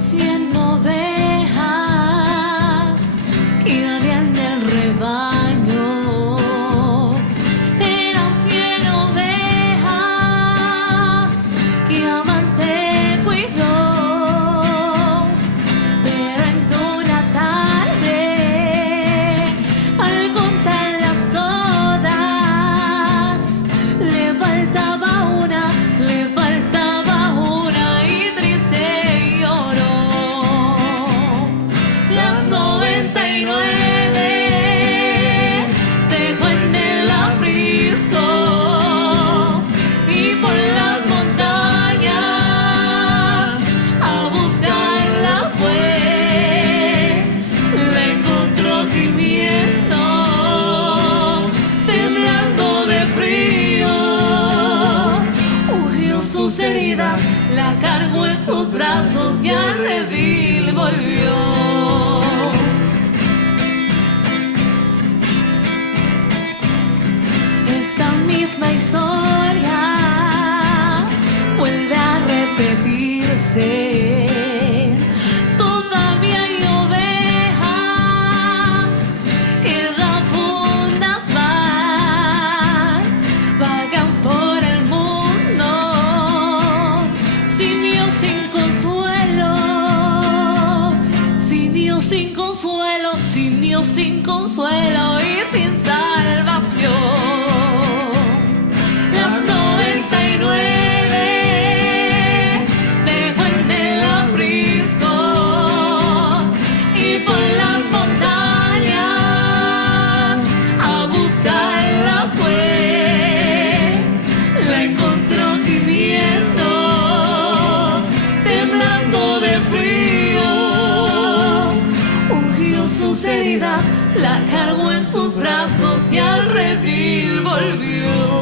100 ovejas que había en el rebaño. Eran 100 ovejas que amante cuidó. Pero en una tarde, al contarlas todas, le faltaba una y triste lloró. Las 99 dejó en el aprisco y por las montañas a buscarla fue. La encontró gimiendo, temblando de frío. Ungió sus heridas, la cargó en sus brazos y al redil volvió. Esta misma historia vuelve a repetirse. Todavía hay ovejas que iracundas vagan por el mundo, sin Dios, sin consuelo, sin Dios, sin consuelo, sin Dios, sin consuelo y sin salvación. Las 99 dejó en el aprisco y por las montañas a buscarla fue. La encontró gimiendo, temblando de frío. Ungió sus heridas, la cargó en sus brazos y al redil volvió.